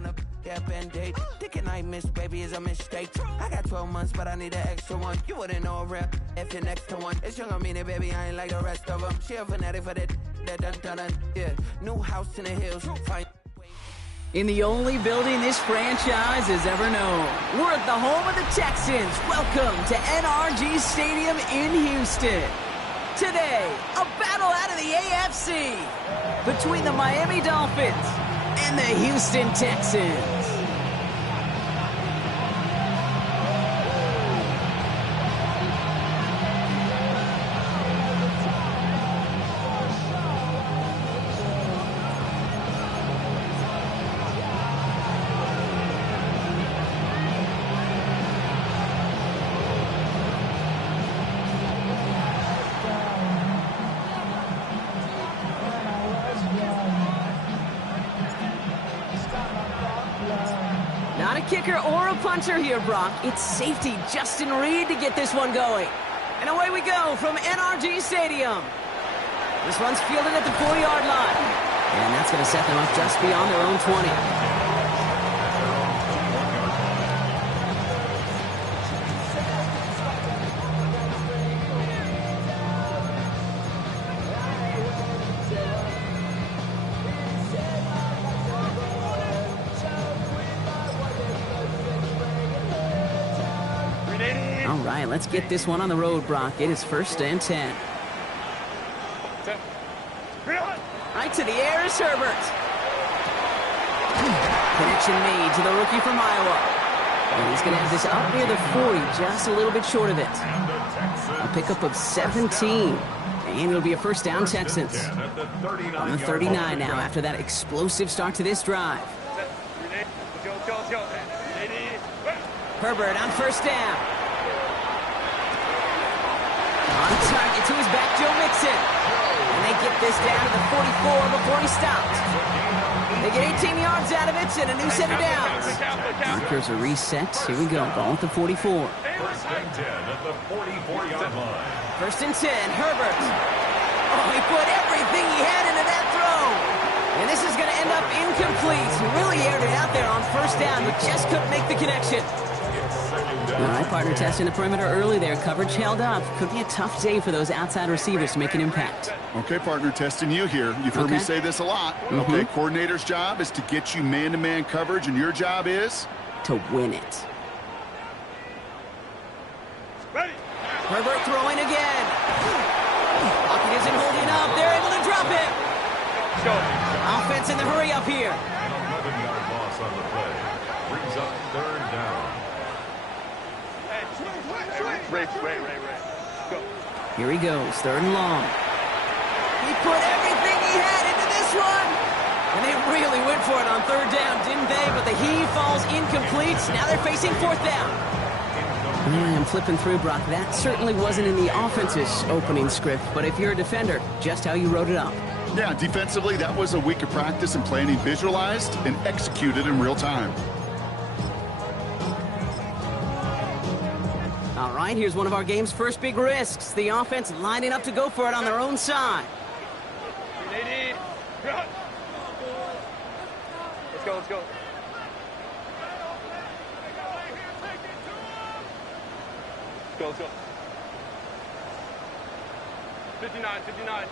on a Band-Aid. Thinking I missed, baby, is a mistake. I got 12 months, but I need an extra one. You wouldn't know a rep if you're next to one. It's young, I mean it, baby, I ain't like the rest of them. She a fanatic for that, dun. Yeah, new house in the hills, fine. In the only building this franchise has ever known. We're at the home of the Texans. Welcome to NRG Stadium in Houston. Today, a battle out of the AFC between the Miami Dolphins and the Houston Texans. Not a kicker or a punter here, Brock. It's safety Justin Reed to get this one going. And away we go from NRG Stadium. This one's fielded at the 40-yard line. And that's going to set them up just beyond their own 20. All right, let's get this one on the road, Brock. It is 1st and 10. Right to the air is Herbert. Connection made to the rookie from Iowa. And he's going to have this up near the 40, just a little bit short of it. A pickup of 17. And it'll be a first down, Texans. On the 39 now after that explosive start to this drive. Herbert on first down. On target to his back, Joe Mixon. And they get this down to the 44 before he stopped. They get 18 yards out of it and a new set of downs. Markers are reset. Here we go. Ball at the 44. 1st and 10 at the 44-yard line. 1st and 10. Herbert. Oh, he put everything he had into that throw. And this is going to end up incomplete. He really aired it out there on first down, but just couldn't make the connection. All right, partner, testing the perimeter early there. Coverage held up. Could be a tough day for those outside receivers to make an impact. Okay, partner, testing you here. You've heard me say this a lot. Okay, coordinator's job is to get you man-to-man coverage, and your job is? To win it. Ready. Herbert throwing again. Pocket isn't holding up. They're able to drop it. Offense in the hurry up here. An 11-yard loss on the play. Brings up 3rd down. Ray. Go. Here he goes, 3rd and long. He put everything he had into this one. And they really went for it on 3rd down, didn't they? But the heave falls incomplete. Now they're facing 4th down. I'm flipping through, Brock. That certainly wasn't in the offense's opening script. But if you're a defender, just how you wrote it up. Yeah, defensively, that was a week of practice and planning visualized and executed in real time. All right, here's one of our game's first big risks. The offense lining up to go for it on their own side. Let's go. Let's go. 59.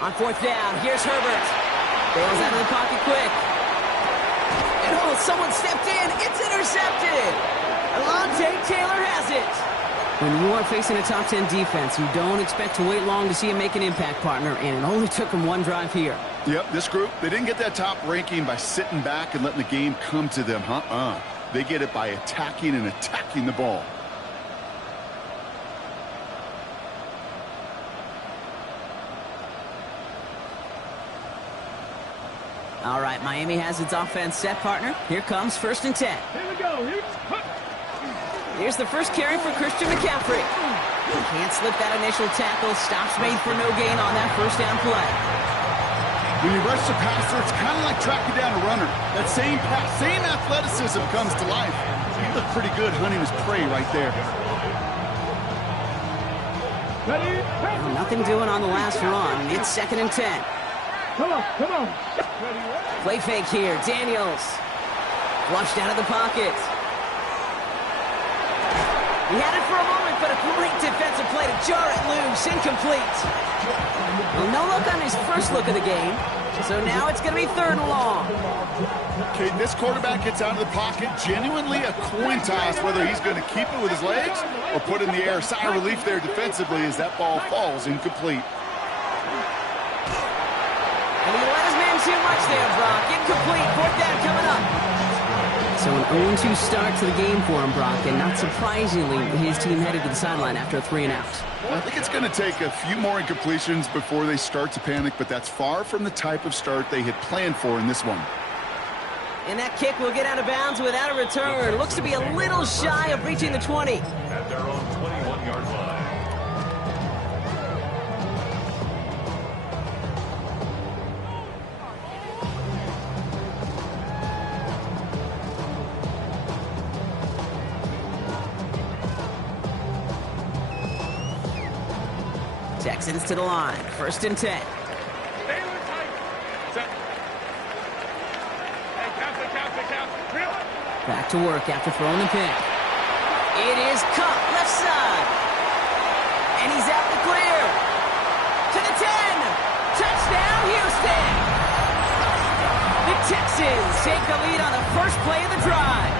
On 4th down, here's Herbert. Bails out of the pocket quick. And someone stepped in. It's intercepted. Alontae Taylor has it. When you are facing a top 10 defense, you don't expect to wait long to see him make an impact, partner, and it only took him one drive here. Yep, this group, they didn't get that top ranking by sitting back and letting the game come to them. They get it by attacking the ball. All right, Miami has its offense set, partner. Here comes 1st and 10. Here we go. Here's the first carry for Christian McCaffrey. He can't slip that initial tackle. Stops made for no gain on that 1st down play. When you rush the passer, it's kind of like tracking down a runner. That same athleticism comes to life. He looked pretty good hunting his prey right there. Well, nothing doing on the last run. It's 2nd and 10. Come on. Play fake here. Daniels. Flushed out of the pocket. He had it for a moment, but a great defensive play to jar it loose. Incomplete. Well, no look on his first look of the game. So now it's going to be 3rd and long. Okay, this quarterback gets out of the pocket. Genuinely a coin toss whether he's going to keep it with his legs or put it in the air. Sigh of relief there defensively as that ball falls incomplete. And he let his man too much there, Brock. Incomplete. 4th down coming up. So an 0-2 start to the game for him, Brock, and not surprisingly, his team headed to the sideline after a 3-and-out. I think it's going to take a few more incompletions before they start to panic, but that's far from the type of start they had planned for in this one. And that kick will get out of bounds without a return. Looks to be a little shy of reaching the 20. At their own 21-yard line. Texans to the line. 1st and 10. Back to work after throwing the pick. It is Kupp, left side. And he's out the clear. To the 10. Touchdown, Houston. The Texans take the lead on the first play of the drive.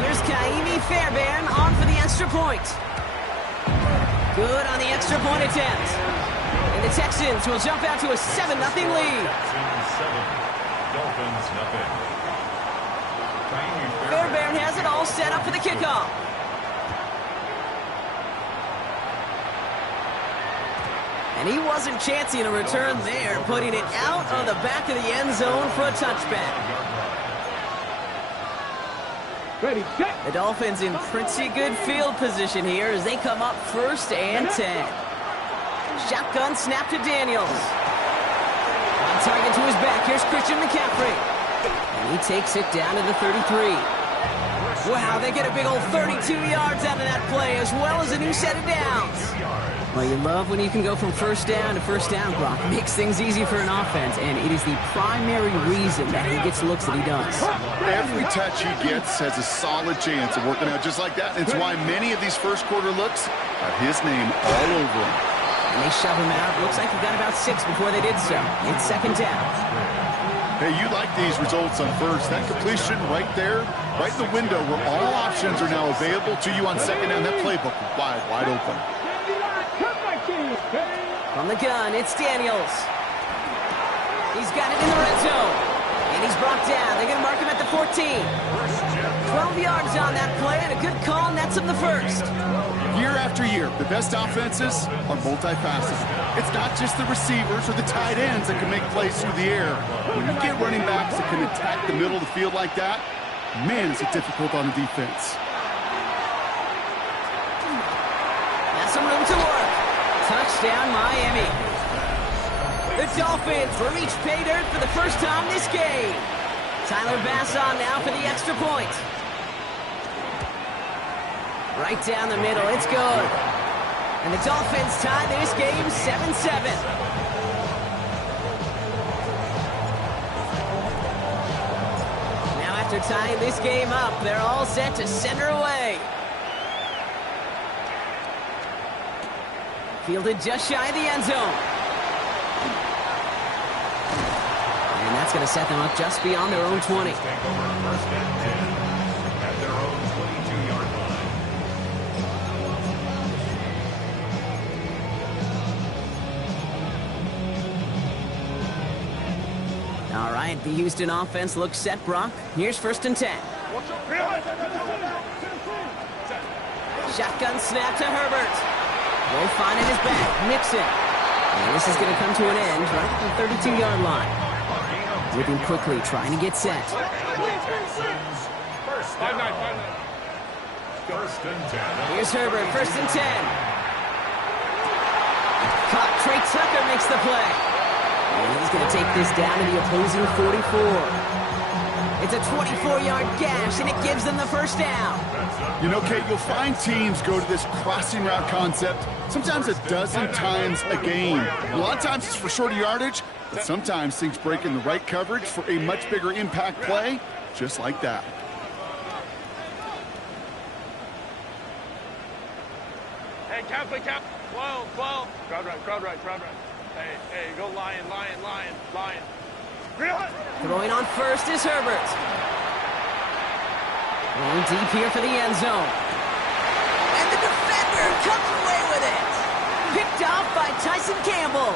Here's Ka'imi Fairbairn on for the extra point. Good on the extra point attempt. And the Texans will jump out to a 7-0 lead. Texans 7, Dolphins nothing. Fairbairn has it all set up for the kickoff. And he wasn't chancing a return there, putting it out of the back of the end zone for a touchback. Ready, set. The Dolphins in pretty good field position here as they come up 1st and 10. Shotgun snap to Daniels. On target to his back. Here's Christian McCaffrey. And he takes it down to the 33. Wow, they get a big old 32 yards out of that play as well as a new set of downs. Well, you love when you can go from 1st down to 1st down, Brock. It makes things easy for an offense, and it is the primary reason that he gets looks that he does. Every touch he gets has a solid chance of working out just like that. It's why many of these first quarter looks have his name all over them. And they shove him out. Looks like he got about 6 before they did so. It's 2nd down. Hey, you like these results on 1st. That completion right there, right in the window where all options are now available to you on 2nd down. That playbook wide open. From the gun, it's Daniels. He's got it in the red zone. And he's brought down. They're going to mark him at the 14. 12 yards on that play, and a good call nets him the 1st. Year after year, the best offenses are multifaceted. It's not just the receivers or the tight ends that can make plays through the air. When you get running backs that can attack the middle of the field like that, man, is it difficult on the defense. That's some room to work. Touchdown, Miami. The Dolphins will reach pay dirt for the first time this game. Tyler Bass on now for the extra point. Right down the middle, it's good. And the Dolphins tie this game 7-7. Now after tying this game up, they're all set to center away. Fielded just shy of the end zone. And that's going to set them up just beyond their own 20. Take over 1st and 10 at their own 22-yard line. All right, the Houston offense looks set, Brock. Here's 1st and 10. Shotgun snap to Herbert. Will find in his back. Mixon. And this is going to come to an end right at the 32-yard line. Moving quickly, trying to get set. 1st and 10. Here's Herbert, 1st and 10. Caught. Trey Tucker makes the play. And he's going to take this down to the opposing 44. It's a 24-yard gash, and it gives them the 1st down. You know, Kate, you'll find teams go to this crossing route concept sometimes a dozen times a game. A lot of times it's for shorter yardage, But sometimes things break in the right coverage for a much bigger impact play, just like that. Hey, cap. 12. Crowd right. Hey, go lion. Throwing on first is Herbert. Going deep here for the end zone. And the defender comes away with it. Picked off by Tyson Campbell.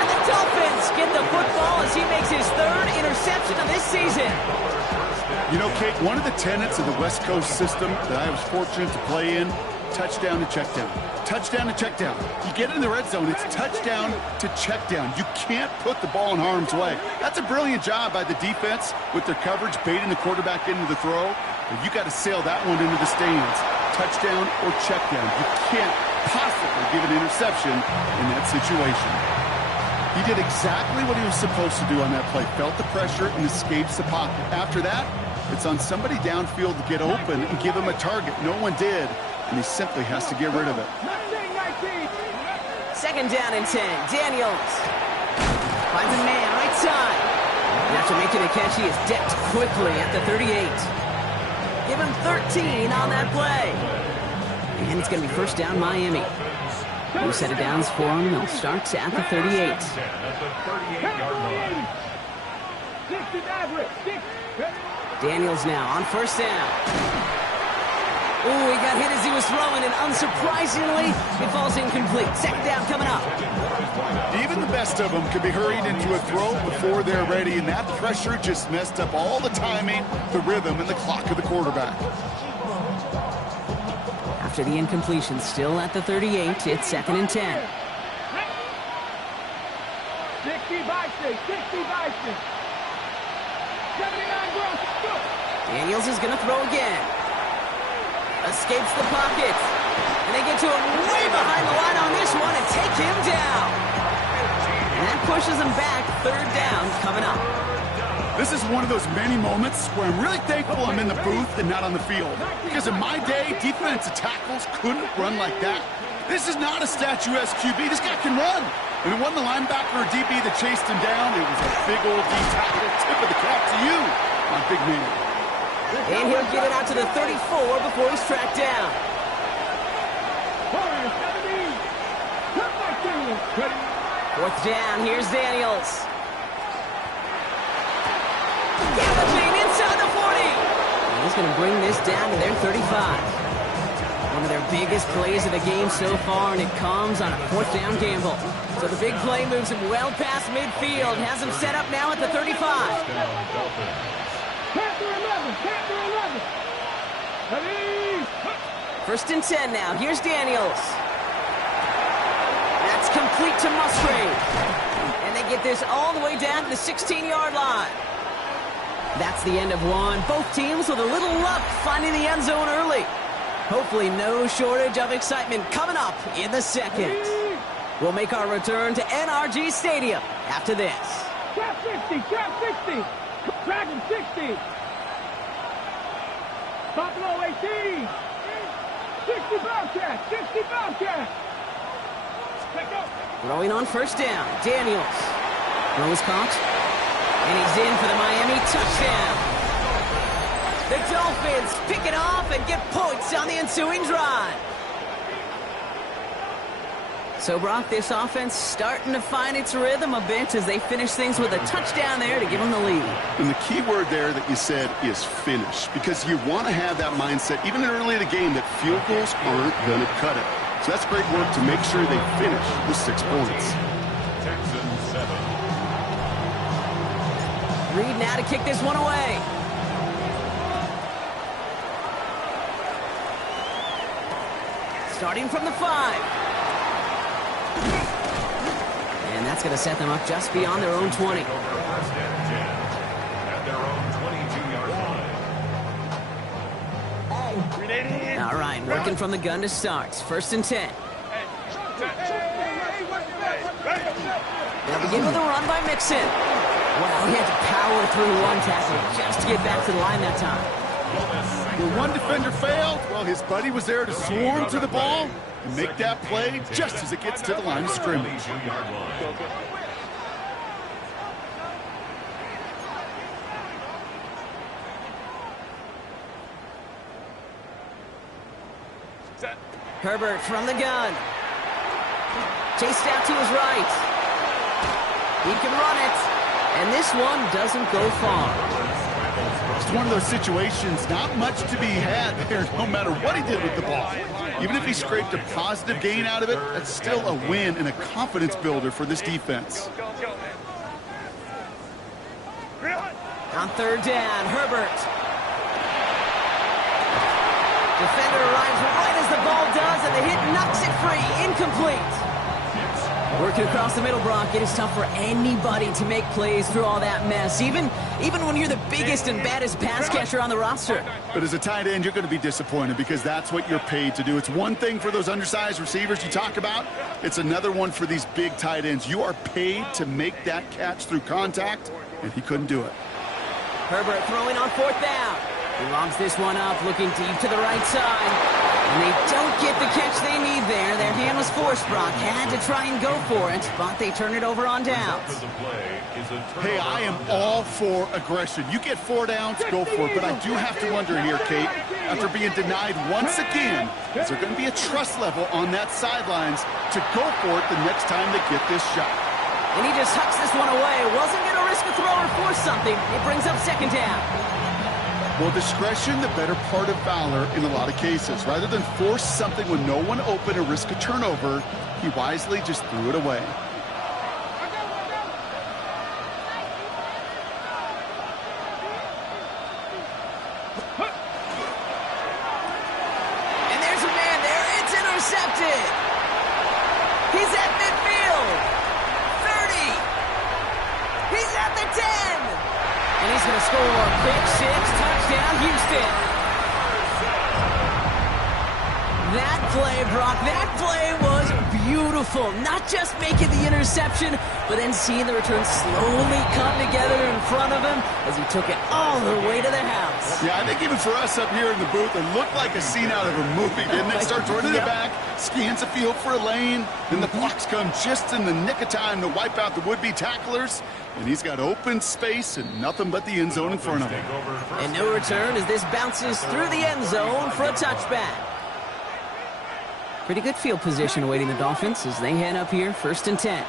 And the Dolphins get the football as he makes his third interception of this season. You know, Kate, one of the tenets of the West Coast system that I was fortunate to play in, touchdown to check down. Touchdown to check down. You get in the red zone, it's touchdown to check down. You can't put the ball in harm's way. That's a brilliant job by the defense with their coverage, baiting the quarterback into the throw. But you got to sail that one into the stands. Touchdown or check down. You can't possibly give an interception in that situation. He did exactly what he was supposed to do on that play. Felt the pressure and escapes the pocket. After that, it's on somebody downfield to get open and give him a target. No one did, and he simply has to get rid of it. Second down and 10. Daniels finds a man right side. And after making a catch, he is decked quickly at the 38. Give him 13 on that play. And it's going to be first down Miami. New set of downs for him. They'll start at the 38. At the 38-yard line. Daniels now on first down. Ooh, he got hit as he was throwing, and unsurprisingly, it falls incomplete. Second down coming up. Even the best of them could be hurried into a throw before they're ready, and that pressure just messed up all the timing, the rhythm, and the clock of the quarterback. After the incompletion, still at the 38, it's second and 10. 60 by 6. 79 gross. Daniels is going to throw again. Escapes the pocket. And they get to him way behind the line on this one and take him down. And that pushes him back. Third down coming up. This is one of those many moments where I'm really thankful I'm in the booth and not on the field. Because in my day, defensive tackles couldn't run like that. This is not a statuesque QB. This guy can run. And it wasn't the linebacker or DB that chased him down. It was a big old D tackle. Tip of the cap to you, my big man. And he'll get it out to the 34 before he's tracked down. Fourth down, here's Daniels. Galloping inside the 40. And he's going to bring this down to their 35. One of their biggest plays of the game so far, and it comes on a fourth down gamble. So the big play moves him well past midfield, has him set up now at the 35. First and 10 now. Here's Daniels. That's complete to Musgrave. And they get this all the way down to the 16-yard line. That's the end of one. Both teams with a little luck finding the end zone early. Hopefully no shortage of excitement coming up in the second. We'll make our return to NRG Stadium after this. Trap 60, trap 60. Dragon 60. Buffalo 18. 60 Bobcat, 60 Bobcat. Let's go. Throwing on first down, Daniels. Throw is caught. And he's in for the Miami touchdown. The Dolphins pick it off and get points on the ensuing drive. So, Brock, this offense starting to find its rhythm a bit as they finish things with a touchdown there to give them the lead. And the key word there that you said is finish, because you want to have that mindset, even early in the game, that field goals aren't going to cut it. So that's great work to make sure they finish with 6 points. Texans 7. Reed now to kick this one away. Starting from the 5. And that's going to set them up just beyond their own 20. First and 10 at their own 22-yard line. All right, working from the gun to start. First and 10. They'll begin with a run by Mixon. Wow, he had to power through one tackle just to get back to the line that time. Where one defender failed, well, his buddy was there to swarm to the ball and make that play just as it gets to the line of scrimmage. Herbert from the gun. Chased out to his right. He can run it. And this one doesn't go far. It's one of those situations, not much to be had there, no matter what he did with the ball. Even if he scraped a positive gain out of it, that's still a win and a confidence builder for this defense. On third down, Herbert. Defender arrives right as the ball does, and the hit knocks it free. Incomplete. Working across the middle, Brock, it is tough for anybody to make plays through all that mess, even when you're the biggest and baddest pass catcher on the roster. But as a tight end, you're going to be disappointed because that's what you're paid to do. It's one thing for those undersized receivers you talk about. It's another one for these big tight ends. You are paid to make that catch through contact, and he couldn't do it. Herbert throwing on fourth down. He lobs this one up, looking deep to the right side. And they don't get the catch they need there. Their hand was forced, Brock. Had to try and go for it, but they turn it over on downs. Hey, I am all for aggression. You get 4 downs, go for it. But I do have to wonder here, Kate, after being denied once again, is there going to be a trust level on that sidelines to go for it the next time they get this shot? And he just hucks this one away. Wasn't going to risk a throw or force something. It brings up second down. Well, discretion, the better part of valor in a lot of cases. Rather than force something when no one open or risk a turnover, he wisely just threw it away. And there's a man there. It's intercepted. He's at midfield. 30. He's at the 10. And he's going to score. Pick six, touchdown, Houston. That play, Brock, that play was beautiful. Not just making the interception, but then seeing the return slowly come together in front of him as he took it all the way to the house. Yeah, I think even for us up here in the booth, it looked like a scene out of a movie, didn't it? Starts running the back, scans the field for a lane, then the blocks come just in the nick of time to wipe out the would-be tacklers, and he's got open space and nothing but the end zone in front of him. And no return as this bounces through the end zone for a touchback. Pretty good field position awaiting the Dolphins as they head up here, 1st and 10.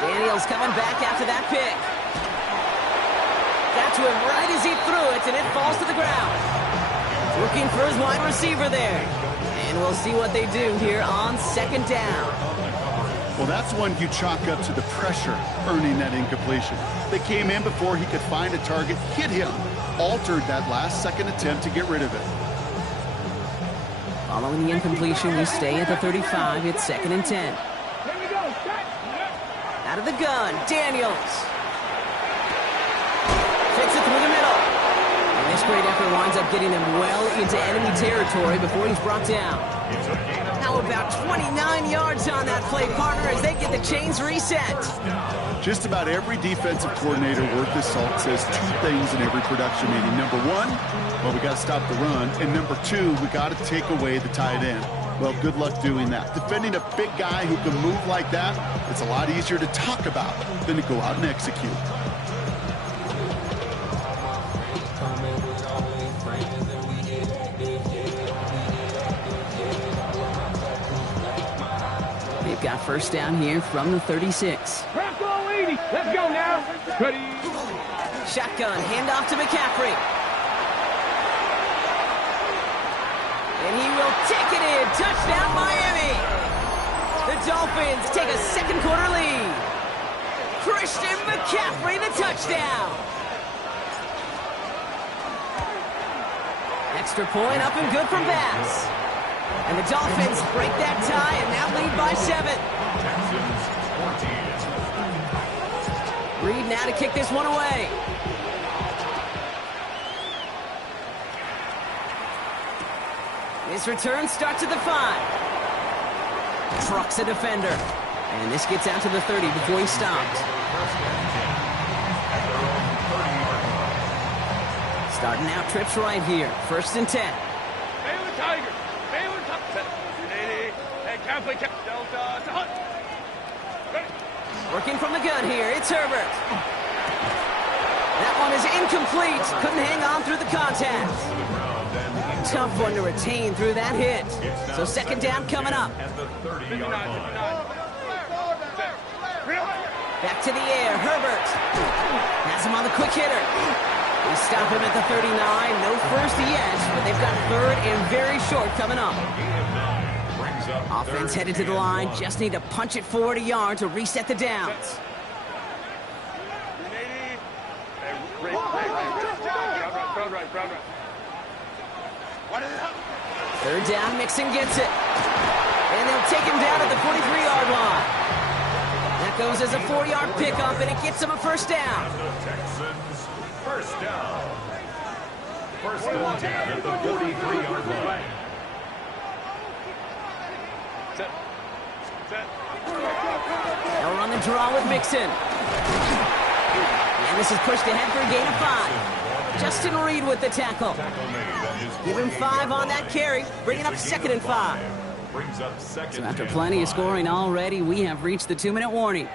Daniels coming back after that pick. Got to him right as he threw it, and it falls to the ground. Looking for his wide receiver there. And we'll see what they do here on 2nd down. Well, that's one you chalk up to the pressure earning that incompletion. They came in before he could find a target, hit him, altered that last-second attempt to get rid of it. Following the incompletion, we stay at the 35. It's 2nd and 10. Out of the gun, Daniels. Takes it through the middle. And this great effort winds up getting them well into enemy territory before he's brought down. Now about 29 yards on that play, partner, as they get the chains reset. Just about every defensive coordinator worth his salt says 2 things in every production meeting. Number 1, well, we got to stop the run. And number 2, we got to take away the tight end. Well, good luck doing that. Defending a big guy who can move like that, it's a lot easier to talk about than to go out and execute. They've got 1st down here from the 36. Bronco 80. Let's go now. Ready. Shotgun, handoff to McCaffrey. And he will take it in. Touchdown, Miami. The Dolphins take a 2nd quarter lead. Christian McCaffrey, the touchdown. Extra point up and good from Bass. And the Dolphins break that tie and now lead by 7. Reed now to kick this one away. This return starts at the 5. Trucks a defender. And this gets out to the 30 before he stops. Starting out trips right here. 1st and 10. Baylor Tigers. Baylor Tigers. 80. And Catholic Delta to Hunt. Working from the gun here. It's Herbert. That one is incomplete. Couldn't hang on through the contact. Tough one to retain through that hit. So 2nd down coming up. At the 30-yard line. Back to the air. Herbert has him on the quick hitter. They stop him at the 39. No first yet, but they've got 3rd and very short coming up. Offense headed to the line. Just need to punch it forward a yard to reset the downs. Third down, Mixon gets it. And they'll take him down at the 43-yard line. That goes as a 4-yard pickup, and it gets him a 1st down. The Texans, 1st down. 1st and 10 at the 43-yard line. They'll run the draw with Mixon. And this is pushed ahead for a gain of 5. Justin Reed with the tackle. Give him 5 on that carry, bringing up 2nd and 5. So after plenty of scoring already, we have reached the 2-minute warning.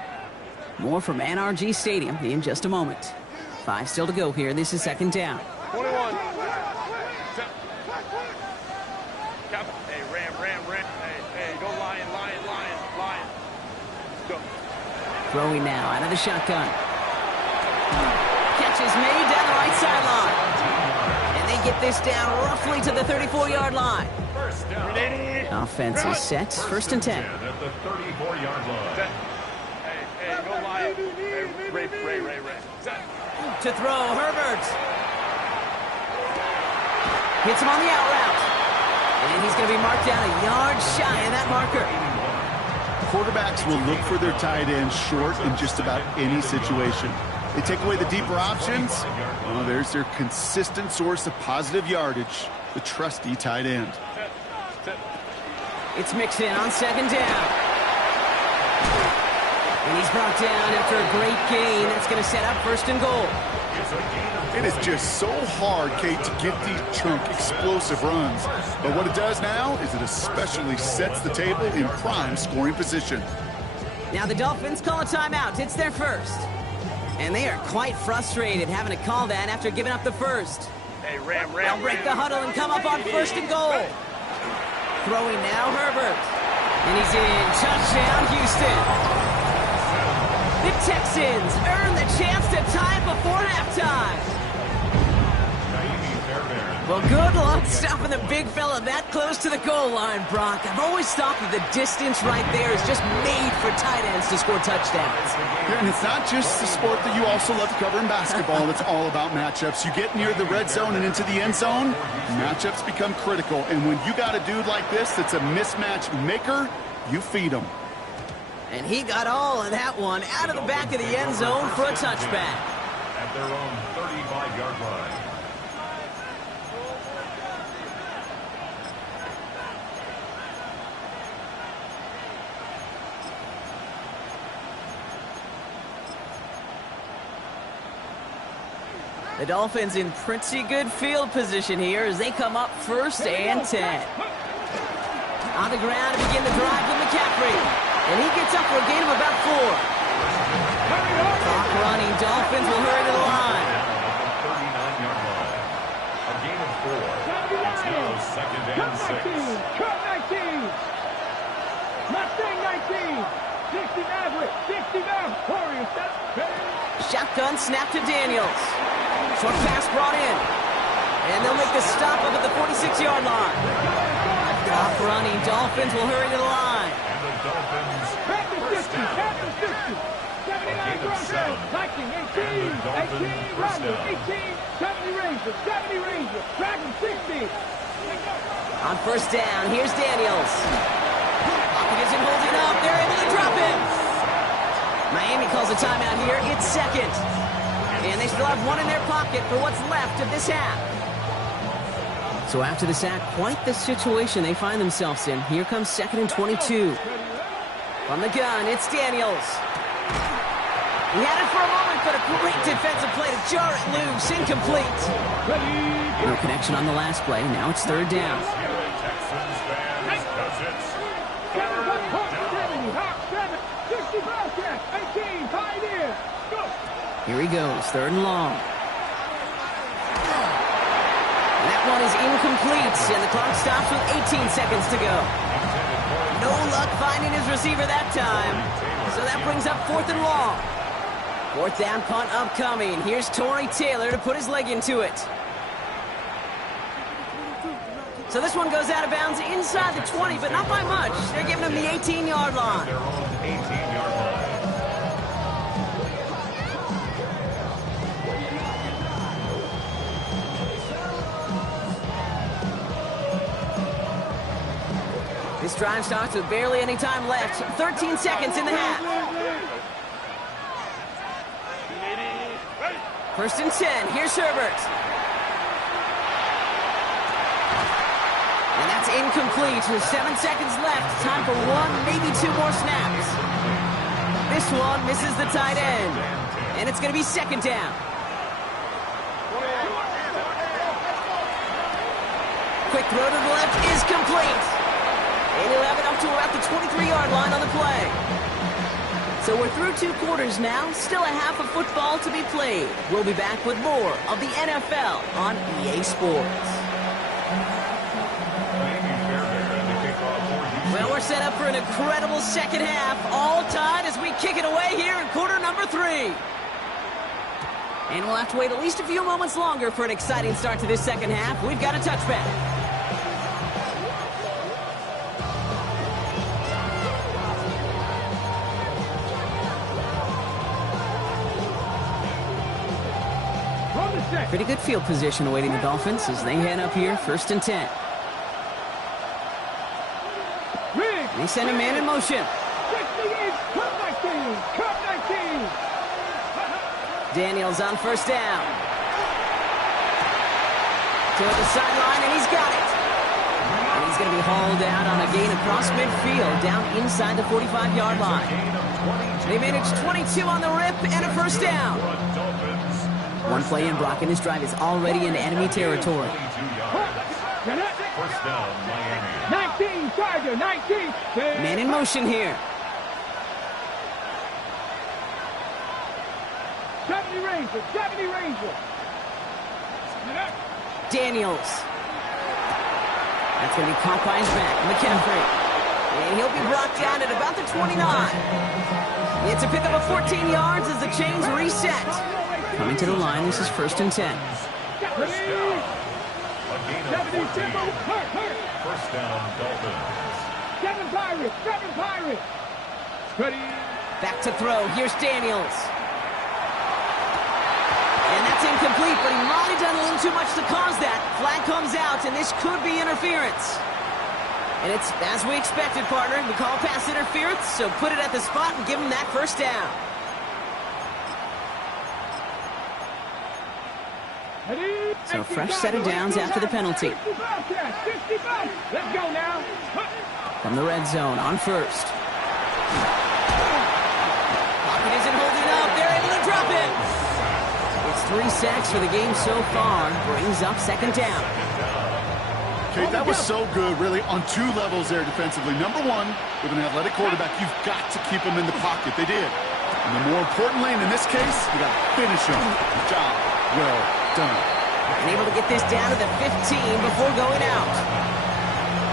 More from NRG Stadium in just a moment. 5 still to go here. This is 2nd down. 21. Hey, Ram. Hey, go Lion. Go. Throwing now out of the shotgun. Catch is made down the right sideline. And they get this down roughly to the 34-yard line. Offense is set. 1st and 10. At the 34-yard line. Hey, go Lion. Hey, Ray. To throw, Herbert. Hits him on the out route. And he's going to be marked down a yard shy of that marker. Quarterbacks will look for their tight end short in just about any situation. They take away the deeper options. Well, there's their consistent source of positive yardage, the trusty tight end. It's Mixon on 2nd down. And he's brought down after a great gain. That's going to set up 1st and goal. It is just so hard, Kate, to get these chunk explosive runs. But what it does now is it especially sets the table in prime scoring position. Now the Dolphins call a timeout. It's their 1st. And they are quite frustrated having to call that after giving up the 1st. Hey, Ram. They'll break the huddle and come up on 1st and goal. Throwing now, Herbert. And he's in. Touchdown, Houston. The Texans earn the chance to tie before halftime. Well, good luck stopping the big fella that close to the goal line, Brock. I've always thought that the distance right there is just made for tight ends to score touchdowns. Yeah, and it's not just the sport that you also love to cover in basketball. It's all about matchups. You get near the red zone and into the end zone, matchups become critical. And when you got a dude like this that's a mismatch maker, you feed him. And he got all of that one out of the back of the end zone for a touchback. At their own 35-yard line. The Dolphins in pretty good field position here as they come up 1st and 10. On the ground to begin the drive with McCaffrey. And he gets up for a gain of about 4. Clock running. Dolphins will hurry to the line. 39-yard line. A gain of 4. It's now 2nd and 6. Cut 19. Mustang 19. 60 Maverick. 60 Maverick. Warriors. Shotgun snap to Daniels. Short pass brought in. And they'll make the stop up at the 46-yard line. Clock running. Dolphins will hurry to the line. And the Dolphins first down. A gain of 7. 70 Rangers. Dragon 60. On 1st down, here's Daniels. Pocket isn't holding up. They're able to drop him. Miami calls a timeout here. It's 2nd. And they still have 1 in their pocket for what's left of this half. So after the sack, quite the situation they find themselves in. Here comes 2nd and 22. From the gun, it's Daniels. He had it for a moment, but a great defensive play to jar it loose. Incomplete. No connection on the last play. Now it's third down. Here he goes, third and long. That one is incomplete, and the clock stops with 18 seconds to go. No luck finding his receiver that time, so that brings up fourth and long. Fourth down punt upcoming. Here's Tory Taylor to put his leg into it. So this one goes out of bounds inside the 20, but not by much. They're giving him the 18-yard line. Their own 18-yard line. This drive starts with barely any time left. 13 seconds in the half. First and 10. Here's Herbert. And that's incomplete. With 7 seconds left. Time for one, maybe two more snaps. This one misses the tight end. And it's going to be second down. Quick throw to the left is complete. And he'll have it up to about the 23-yard line on the play. So we're through 2 quarters now. Still a half of football to be played. We'll be back with more of the NFL on EA Sports. Well, we're set up for an incredible second half. All tied as we kick it away here in quarter number 3. And we'll have to wait at least a few moments longer for an exciting start to this second half. We've got a touchback. Pretty good field position awaiting the Dolphins as they head up here, first and 10. They send a man in motion. Daniels on first down. Toward the sideline, and he's got it. And he's going to be hauled out on a gain across midfield, down inside the 45-yard line. They managed 22 on the rip and a first down. One play in, Brock, and this drive is already in enemy territory. First down, Miami. 19, Tiger, 19. Man in motion here. 70 Ranger, 70 Ranger. Daniels. That's going to be caught by his back. McCaffrey. And he'll be brought down at about the 29. It's a pickup of 14 yards as the chains reset. Coming to the line, this is first and 10. First down. A gain of 14. First down, Dolphins. 7 Pirates, 7 Pirates. Ready. Back to throw. Here's Daniels. And that's incomplete, but he might have done a little too much to cause that. Flag comes out, and this could be interference. And it's as we expected, partner. We call pass interference, so put it at the spot and give him that first down. So fresh set of downs after the penalty. Let's go now. From the red zone on first. Pocket isn't holding up. They're able to drop it. It's 3 sacks for the game so far. Brings up second down. Okay, that was so good, really, on 2 levels there defensively. Number 1, with an athletic quarterback, you've got to keep him in the pocket. They did. And the more important lane in this case, you got to finish him. Good job. Well done. And able to get this down to the 15 before going out.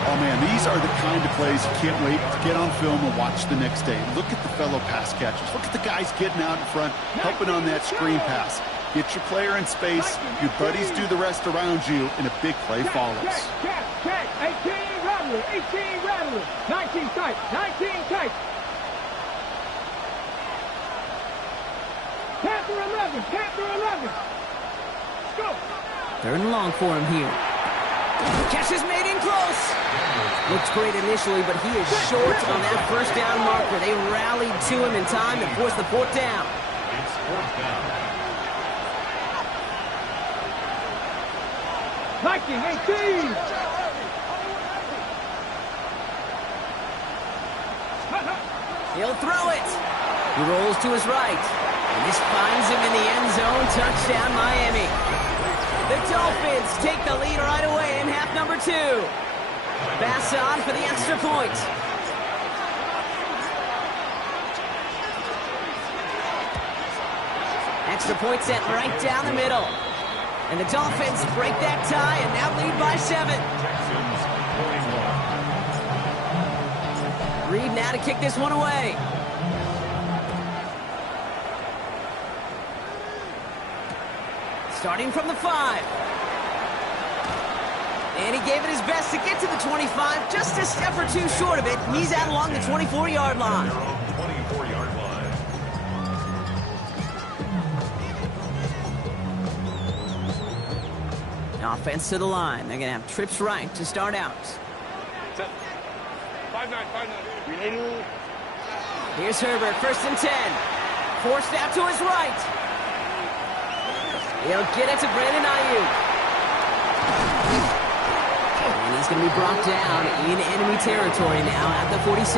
Oh, man, these are the kind of plays you can't wait to get on film and watch the next day. Look at the fellow pass catchers. Look at the guys getting out in front, helping on that screen pass. Get your player in space, your buddies do the rest around you, and a big play follows. Check. 18 Rattler, 18 Rattler. 19 tight, 19 tight. Panther 11, Panther 11. Go. Third and long for him here. Catch is made in close. Looks great initially, but he is short on that first down marker. They rallied to him in time and forced the fourth down. It's fourth down. Viking 18. He'll throw it. He rolls to his right. And this finds him in the end zone. Touchdown, Miami. The Dolphins take the lead right away in half number 2. Pass on for the extra point. Extra point set right down the middle. And the Dolphins break that tie and now lead by 7. Reed now to kick this one away. Starting from the 5. And he gave it his best to get to the 25, just a step or two short of it. He's out along the 24-yard line. 24-yard line. Offense to the line. They're going to have trips right to start out. 5-9, 5-9. Here's Herbert, 1st and 10. Forced out to his right. He'll get it to Brandon Ayuk. And he's going to be brought down in enemy territory now at the 46.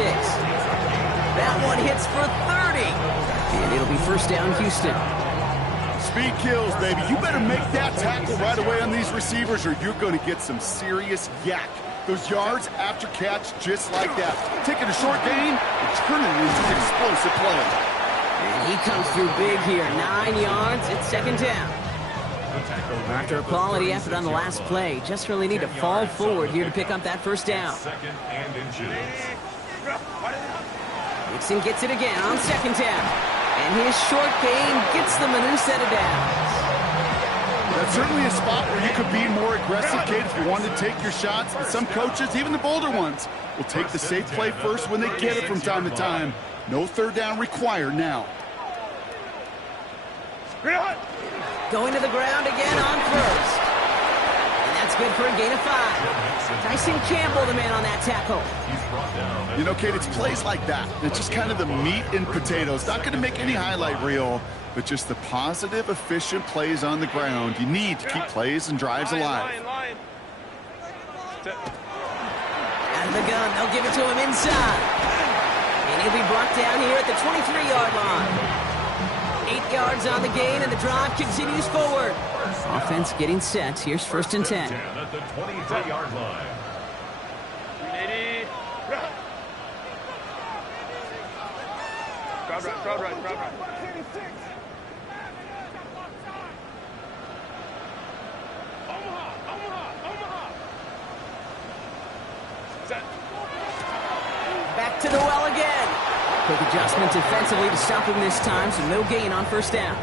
That one hits for 30. And it'll be 1st down, Houston. Speed kills, baby. You better make that tackle right away on these receivers or you're going to get some serious yak. Those yards after catch just like that. Taking a short gain and turning it into an explosive play. And he comes through big here. 9 yards. It's 2nd down. After a quality effort on the last play, just really need to fall forward here to pick up that 1st down. 2nd and inches. Mixon gets it again on 2nd down. And his short gain gets them a new set of downs. That's certainly a spot where you could be more aggressive, Kate, if you wanted to take your shots. And some coaches, even the bolder ones, will take the safe play first when they get it from time to time. No 3rd down required now. Going to the ground again on 1st. And that's good for a gain of 5. Tyson Campbell, the man on that tackle. You know, Kate, it's plays like that. It's just kind of the meat and potatoes. Not going to make any highlight reel, but just the positive, efficient plays on the ground. You need to keep plays and drives alive. Out of the gun, they'll give it to him inside. And he'll be brought down here at the 23-yard line. 8 yards on the gain, and the drive continues forward. Offense getting set. Here's 1st and 10. At the 23-yard line. 380. Crowd right. Omaha. Set. Back to the well again. Quick adjustment defensively to stop him this time, so no gain on 1st down.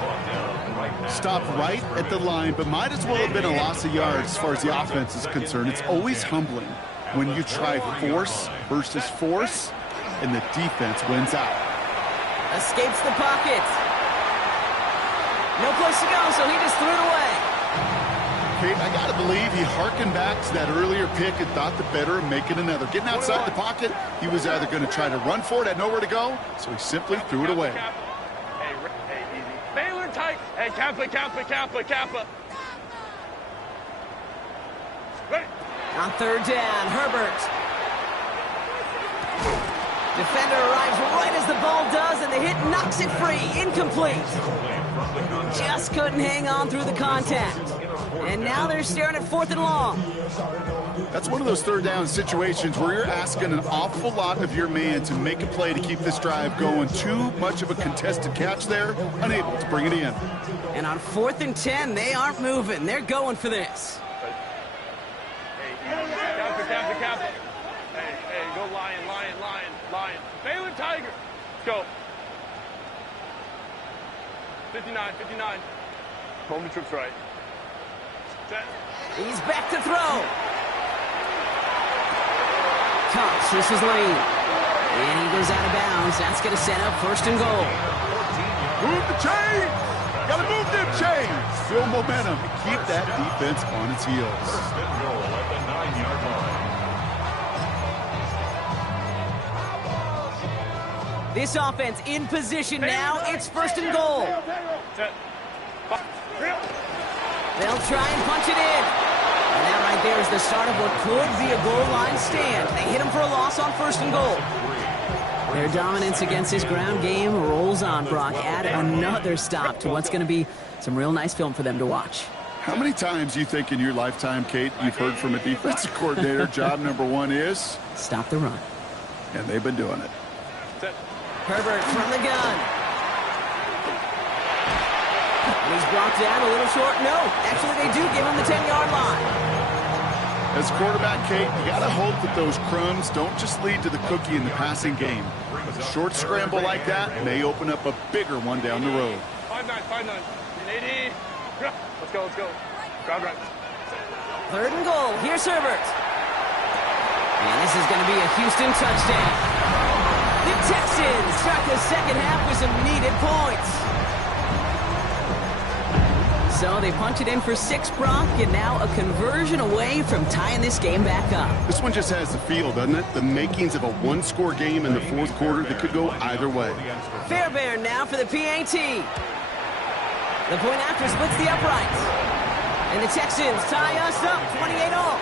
Stopped right at the line, but might as well have been a loss of yards as far as the offense is concerned. It's always humbling when you try force versus force, and the defense wins out. Escapes the pocket. No place to go, so he just threw it away. Kate, I got to believe he hearkened back to that earlier pick and thought the better of making another. Getting outside the pocket, he was either going to try to run for it, had nowhere to go, so he simply threw it away. Hey, easy. Baylor tight. Hey, Kappa. Ready. On 3rd down, Herbert. Defender arrives right as the ball does, and the hit knocks it free. Incomplete. Just couldn't hang on through the contact. And now they're staring at 4th and long. That's one of those 3rd down situations where you're asking an awful lot of your man to make a play to keep this drive going. Too much of a contested catch there, unable to bring it in. And on 4th and 10, they aren't moving. They're going for this. Hey, Kappa. Hey, go Lion. Baylor Tiger. Let's go. 59. Home the trips right. Set. He's back to throw. Cox, this is lane. And he goes out of bounds. That's going to set up 1st and goal. Move the chain! Gotta move them chains! Build momentum. Keep that defense on its heels. 1st and goal at the 9-yard line. This offense in position now. It's 1st and goal. Set. They'll try and punch it in. And that right there is the start of what could be a goal line stand. They hit him for a loss on 1st and goal. Their dominance against this ground game rolls on, Brock. Add another stop to what's going to be some real nice film for them to watch. How many times do you think in your lifetime, Kate, you've heard from a defensive coordinator, job number one is? Stop the run. And they've been doing it. Herbert from the gun. And he's brought down a little short. No, actually they do give him the 10-yard line. As quarterback, Kate, you got to hope that those crumbs don't just lead to the cookie in the passing game. A short scramble like that may open up a bigger one down the road. 5-9, 5-9. 80. Let's go, let's go. Ground right. 3rd and goal. Here's Herbert. And this is going to be a Houston touchdown. The Texans start the second half with some needed points. So they punch it in for 6, Brock, and now a conversion away from tying this game back up. This one just has the feel, doesn't it? The makings of a one-score game in the 4th quarter that could go either way. Fairbairn now for the PAT. The point after splits the uprights. And the Texans tie us up 28-all.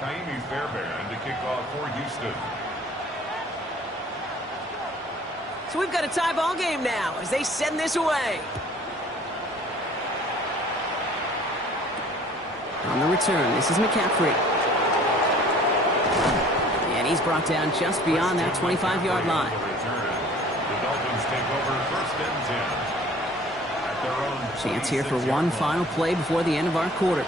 Kaimi Fairbairn to kick off for Houston. So we've got a tie ball game now as they send this away. On the return, this is McCaffrey. And he's brought down just beyond that 25-yard line. The Dolphins take over 1st and 10. At their own Chance here for one final play before the end of our quarter.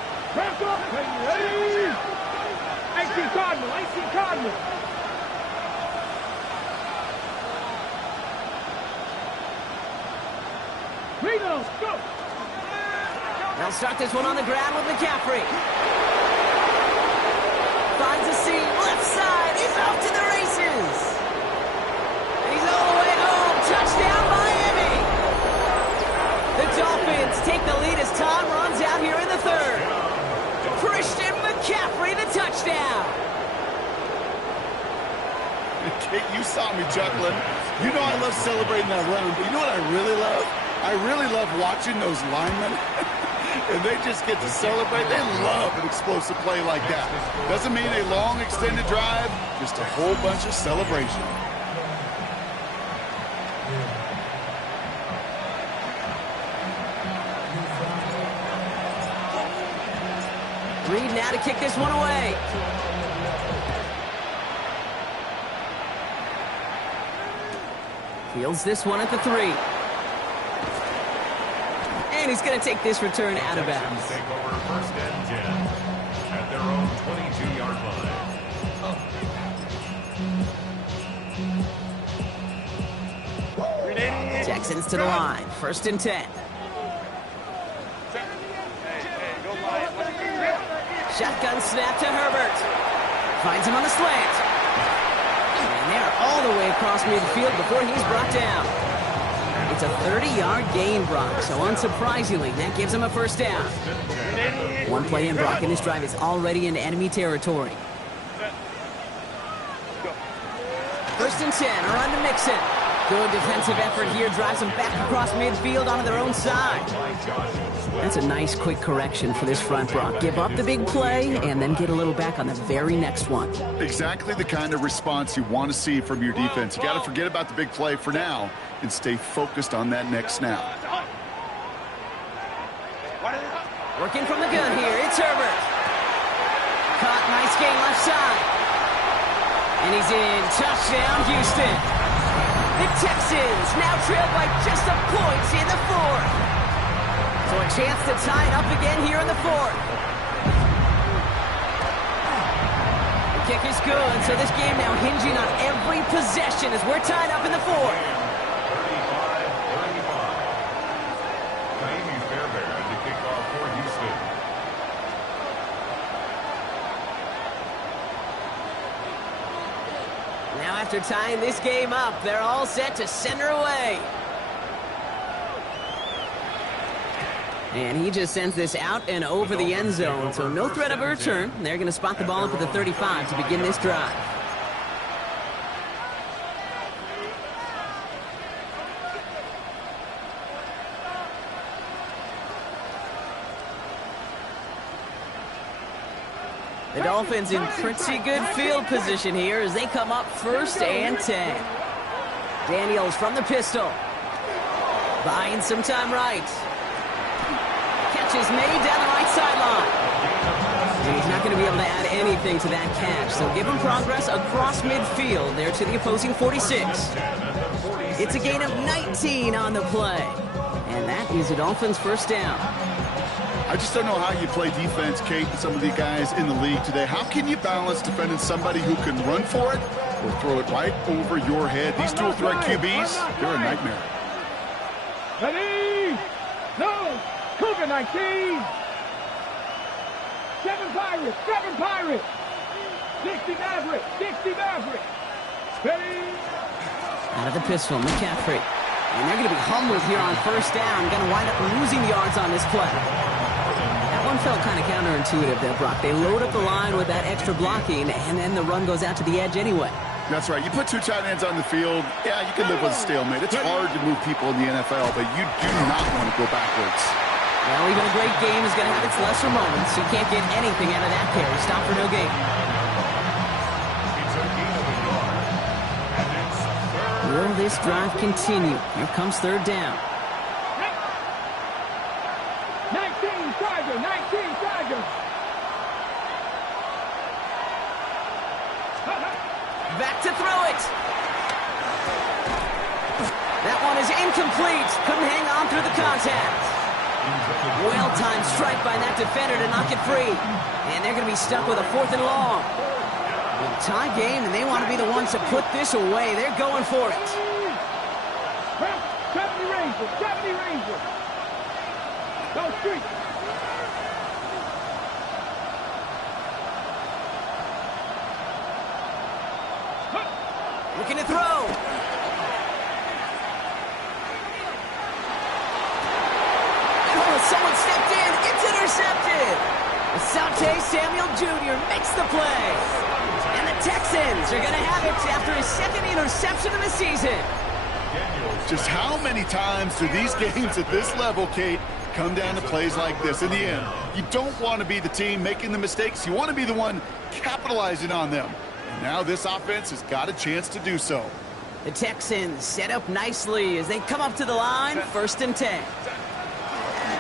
I see Cardinal. Reno, go. They'll start this one on the ground with McCaffrey. Finds a seam, left side, he's off to the races. And he's all the way home, touchdown Miami. The Dolphins take the lead as time runs out here in the 3rd. Christian McCaffrey, the touchdown. Kate, you saw me chuckling. You know I love celebrating that run, but you know what I really love? I really love watching those linemen. And they just get to celebrate. They love an explosive play like that. Doesn't mean a long extended drive, just a whole bunch of celebration. Reed now to kick this one away. Fields this one at the 3. And he's going to take this return out of bounds. Take over 1st and 10 at their own 22-yard line. Texans to the line. 1st and 10. Shotgun snap to Herbert. Finds him on the slant. And they're all the way across midfield before he's brought down. It's a 30-yard gain, Brock, so unsurprisingly, that gives him a 1st down. One play in, Brock, and this drive is already into enemy territory. 1st and 10, a run to Mixon. Good defensive effort here, drives them back across midfield onto their own side. That's a nice quick correction for this front, Brock. Give up the big play and then get a little back on the very next one. Exactly the kind of response you want to see from your defense. You got to forget about the big play for now and stay focused on that next snap. Working from the gun here, it's Herbert. Caught, nice gain left side. And he's in, touchdown Houston. The Texans now trail by just a point in the 4th. So a chance to tie it up again here in the 4th. The kick is good, so this game now hinging on every possession as we're tied up in the 4th. 35-35. Kaimi Fairbairn to kick off for Houston. Now after tying this game up, they're all set to send her away. And he just sends this out and over the end zone, so no threat of a return. They're going to spot the ball up at the 35 to begin this drive. The Dolphins in pretty good field position here as they come up 1st and 10. Daniels from the pistol. Buying some time right. Catch is made down the right sideline. And he's not going to be able to add anything to that catch, so give him progress across midfield there to the opposing 46. It's a gain of 19 on the play. And that is the Dolphins' first down. I just don't know how you play defense, Kate, and some of the guys in the league today. How can you balance defending somebody who can run for it or throw it right over your head? These dual threat QBs, they're a nightmare. Ready? No! Cougar 19! 7 Pirates! 7 Pirates! 60 Maverick! 60 Maverick! Ready? Out of the pistol, McCaffrey. And they're going to be humbled here on 1st down. Going to wind up losing yards on this play. That one felt kind of counterintuitive there, Brock. They load up the line with that extra blocking, and then the run goes out to the edge anyway. That's right. You put 2 tight ends on the field, yeah, you can live with a stalemate. It's hard to move people in the NFL, but you do not want to go backwards. Well, even a great game is going to have its lesser moments. You can't get anything out of that carry. Stop for no gain. Will this drive continue? Here comes 3rd down. 19 Tiger! 19 Tiger! Back to throw it. That one is incomplete. Couldn't hang on through the contact. Well-timed strike by that defender to knock it free. And they're going to be stuck with a 4th and long. Tie game, and they want to be the ones to put this away. They're going for it. 70 Rangers! 70 Rangers! Go street! Looking to throw. Oh, someone stepped in. It's intercepted. Asante Samuel Jr. makes the play. And the Texans are going to have it after his 2nd interception of the season. Just how many times do these games at this level, Kate, come down to plays like this? In the end, you don't want to be the team making the mistakes. You want to be the one capitalizing on them. And now this offense has got a chance to do so. The Texans set up nicely as they come up to the line, 1st and 10.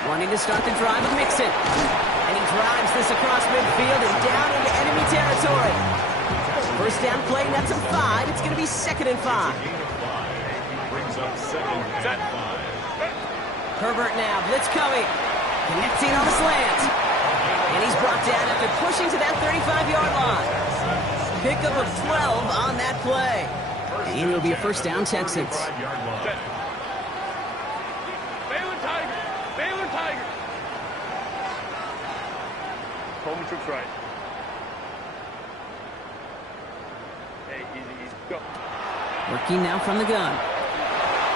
Wanting to start the drive with Mixon. And he drives this across midfield and down into enemy territory. 1st down play, that's a 5. It's going to be 2nd and 5. Herbert now, blitz coming. Connecting on the slant. And he's brought down after pushing to that 35-yard line. Pickup of 12 on that play. And it'll be a 1st down, Texans. Baylor Tiger! Baylor Tiger! Coleman troops right. Hey, easy. Go. Working now from the gun.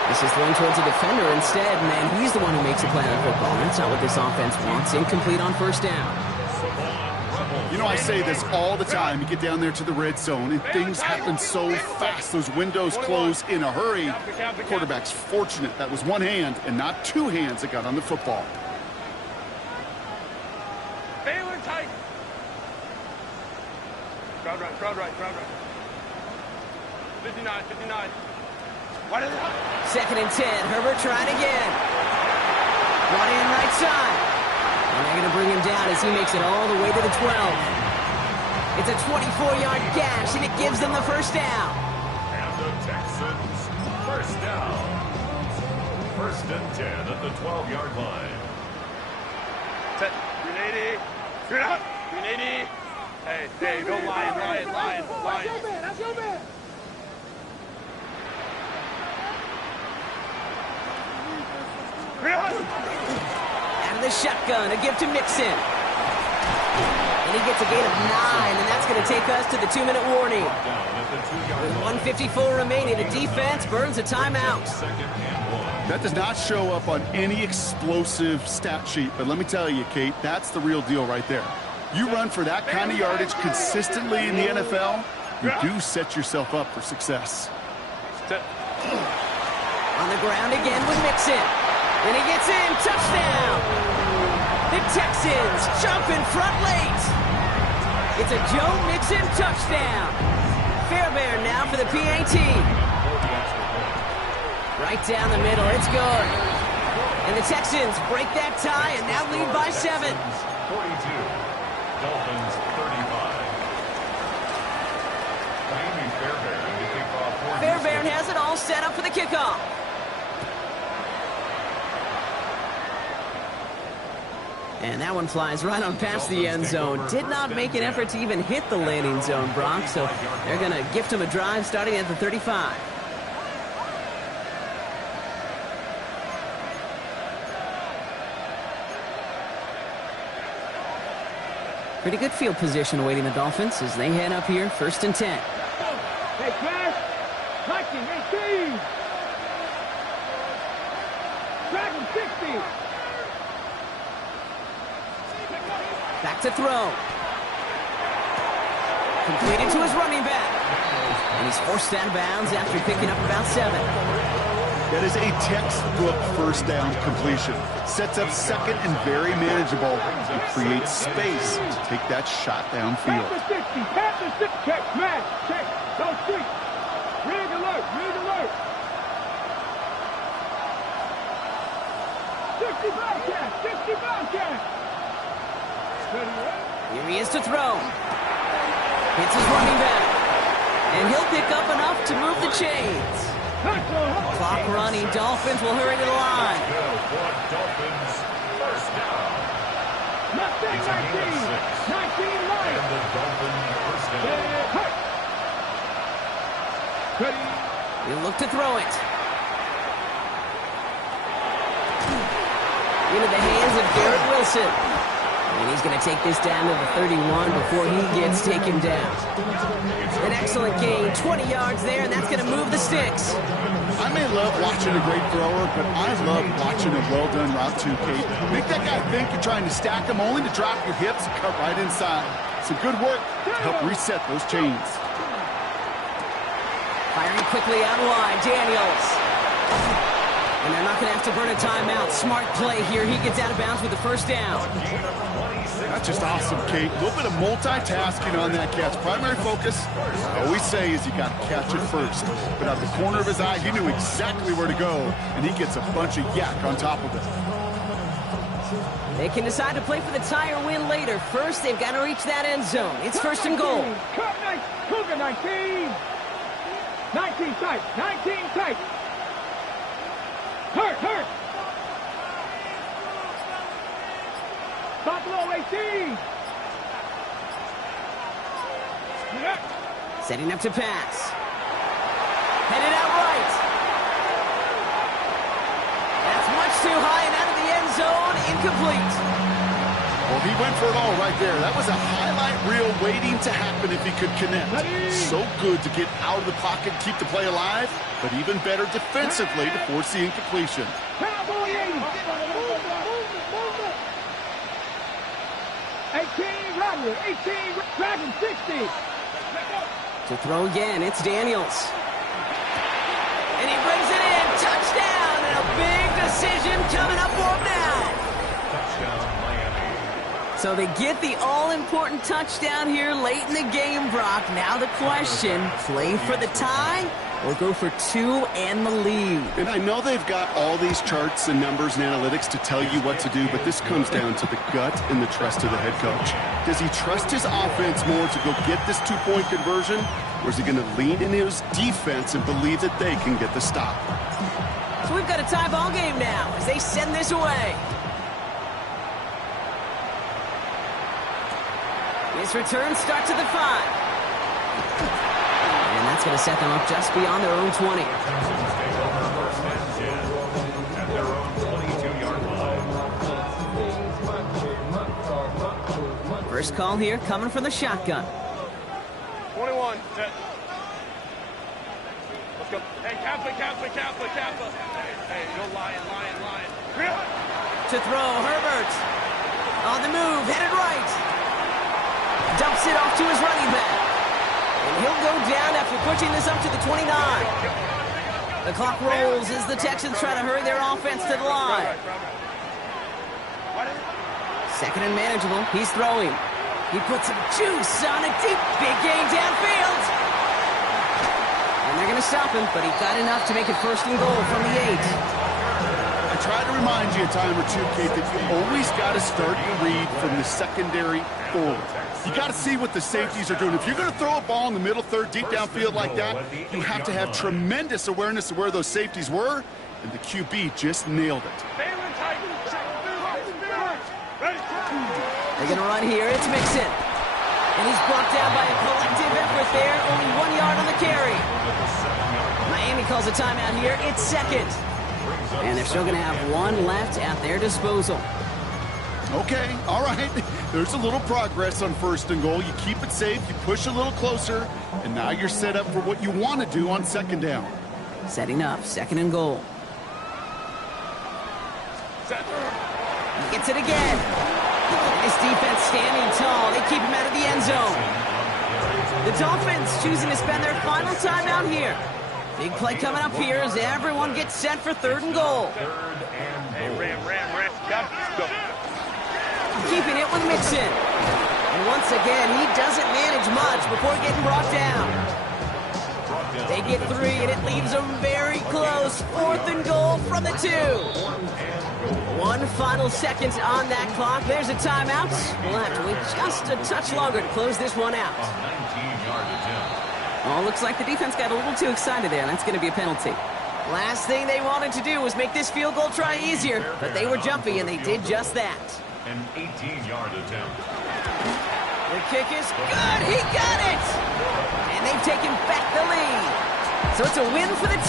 This is thrown towards a defender instead. Man, he's the one who makes a play on football. That's not what this offense wants. Incomplete on 1st down. You know, I say this all the time. You get down there to the red zone, and things happen so fast. Those windows close in a hurry. The quarterback's fortunate that was one hand and not 2 hands that got on the football. Baylor Tiger! Crowd right. 59. What is it? 2nd and 10. Herbert trying again. Brought in right side. And they're going to bring him down as he makes it all the way to the 12. It's a 24-yard gash, and it gives them the 1st down. And the Texans, 1st down. 1st and 10 at the 12-yard line. 380. You're out. 380. Hey, go Lion. That's your man. Out of the shotgun, a give to Mixon. And he gets a gain of 9, and that's going to take us to the 2-minute warning. With 1:54 remaining, the defense burns a timeout. 2nd and 1. That does not show up on any explosive stat sheet, but let me tell you, Kate, that's the real deal right there. You run for that kind of yardage consistently in the NFL, you do set yourself up for success. On the ground again with Mixon. And he gets in. Touchdown! The Texans jump in front late. It's a Joe Mixon touchdown. Fairbairn now for the PAT. Right down the middle. It's good. And the Texans break that tie and now lead by 7. 42. Dolphins 35. Fairbairn has it all set up for the kickoff. And that one flies right on past the end zone. Did not make an effort to even hit the landing zone, Brock. So they're going to gift him a drive starting at the 35. Pretty good field position awaiting the Dolphins as they head up here, 1st and 10. Hey, Clash! 19, 18! Dragon 60! Back to throw. Completed to his running back. And he's forced out of bounds after picking up about 7. That is a textbook first down completion. Sets up second and very manageable. It creates space to take that shot downfield. Pass the 60, check, smash, check, go street. Rig alert, rig alert. 60 Bobcat, 60 Bobcat. Here he is to throw. Hits his running back. And he'll pick up enough to move the chains. Clock running. Dolphins will hurry to the line. Dolphins first down. 19, 19 line. And the Dolphins first down. Ready. He'll look to throw it. Into the hands of Garrett Wilson. And he's going to take this down to the 31 before he gets taken down. An excellent gain, 20 yards there, and that's going to move the sticks. I may love watching a great thrower, but I love watching a well-done route too, Kate. Make that guy think you're trying to stack him only to drop your hips and cut right inside. Some good work to help reset those chains. Firing quickly out wide, Daniels. And they're not going to have to burn a timeout. Smart play here. He gets out of bounds with the first down. That's just awesome, Kate. A little bit of multitasking on that catch. Primary focus, I always say, is you got to catch it first. But out the corner of his eye, he knew exactly where to go, and he gets a bunch of yak on top of it. They can decide to play for the tie or win later. First, they've got to reach that end zone. It's 1st and goal. Cougar 19. 19 tight. 19 tight. Hurt. Buffalo 18. Setting up to pass. Headed out right. That's much too high and out of the end zone. Incomplete. Well, he went for it all right there. That was a highlight reel waiting to happen if he could connect. So good to get out of the pocket, keep the play alive, but even better defensively to force the incompletion. Cowboy 80. 18 Rattler, 18 Dragon 60. To throw again, it's Daniels. And he brings it in. Touchdown! And a big decision coming up for him now. Touchdown, Miami. So they get the all-important touchdown here late in the game, Brock. Now the question, play for the tie or go for 2 and the lead? And I know they've got all these charts and numbers and analytics to tell you what to do, but this comes down to the gut and the trust of the head coach. Does he trust his offense more to go get this 2-point conversion, or is he going to lean in his defense and believe that they can get the stop? So we've got a tie ball game now as they send this away. His return starts at the 5. And that's going to set them up just beyond their own 20. At their own 22-yard line. First call here coming from the shotgun. 21. Let's go. Hey, Kappa. Hey, no lying. To throw, Herbert. On the move, headed right. Dumps it off to his running back. And he'll go down after pushing this up to the 29. The clock rolls as the Texans try to hurry their offense to the line. Second and manageable. He's throwing. He puts some juice on a deep, big gain downfield. And they're going to stop him, but he got enough to make it first and goal from the 8. I try to remind you a time or two, Kate, that you always got to start your read from the secondary forward. You got to see what the safeties are doing. If you're going to throw a ball in the middle third, deep downfield like that, you have to have tremendous awareness of where those safeties were, and the QB just nailed it. They're going to run here. It's Mixon. And he's brought down by a collective effort there. Only 1 yard on the carry. Miami calls a timeout here. It's second. And they're still going to have one left at their disposal. Okay, all right. There's a little progress on first and goal. You keep it safe, you push a little closer, and now you're set up for what you want to do on second down. Setting up, second and goal. He gets it again. Nice defense standing tall. They keep him out of the end zone. The Dolphins choosing to spend their final time out here. Big play coming up here as everyone gets set for third and goal. Hey, Ram. Go. Keeping it with Mixon. And once again, he doesn't manage much before getting brought down. They get 3, and it leaves them very close. Fourth and goal from the 2. One final second on that clock. There's a timeout. We'll have to wait just a touch longer to close this one out. Oh, looks like the defense got a little too excited there. That's going to be a penalty. Last thing they wanted to do was make this field goal try easier, but they were jumpy, and they did just that. An 18-yard attempt. The kick is good. He got it. And they've taken back the lead. So it's a win for the team.